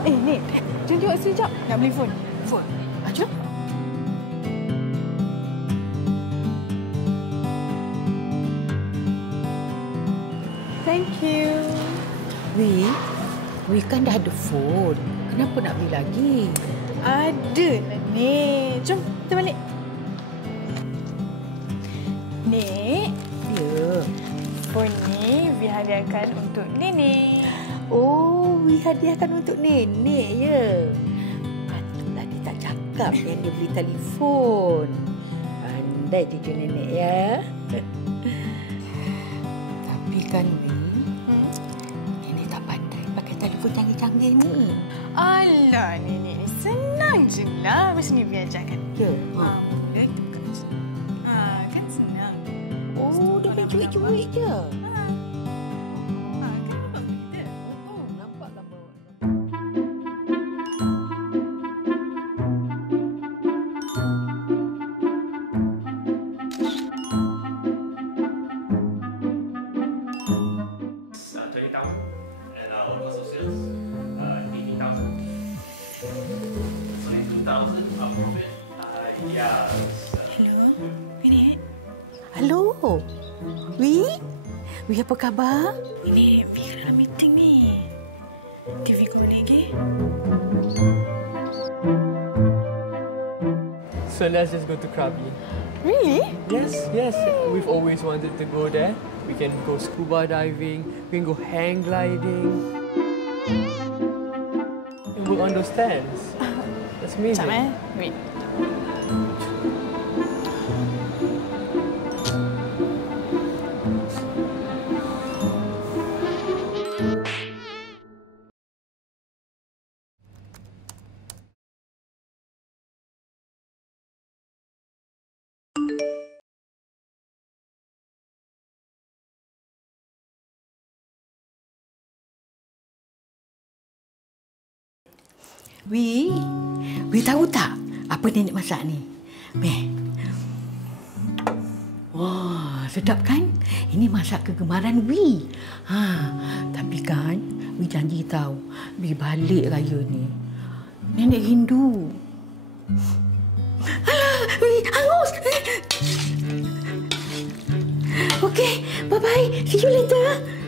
Ni. Jom tengok sekejap. Nak beli phone. Phone. Jom. Thank you. Wi kan dah ada phone. Kenapa nak beli lagi? Ada lah, Nek. Jom, kita balik. Nek. Ya. Phone ni Wi hadiahkan untuk Nenek. Oh, Wi hadiahkan untuk nenek ya. Patut tadi tak cakap yang dia beli telefon. Pandai cucu nenek ya. Tapi kan Wi, nenek tak pandai pakai telefon canggih-canggih ni. Alah, Nenek ni senang je lah. Mesti ni Wi ajarkan. Ya. Mula kita buka macam ni. Kan senang. Oh, dia main cuik-cuik je. Hello. Wi? Wi apa khabar? Ini Wi dalam meeting ni. TV kau lagi? So let's just go to Krabi. Really? Yes. We've always wanted to go there. We can go scuba diving. We can go hang gliding. And we'll on those stands. That's amazing. Macam Wait. Wi tahu tak apa nenek masak ni? Meh. Wah, sedap kan? Ini masak kegemaran Wi. Tapi kan Wi janji tahu, Wi balik raya ni. Nenek rindu. Alah, Wi hangus. Okey, bye-bye. See you later.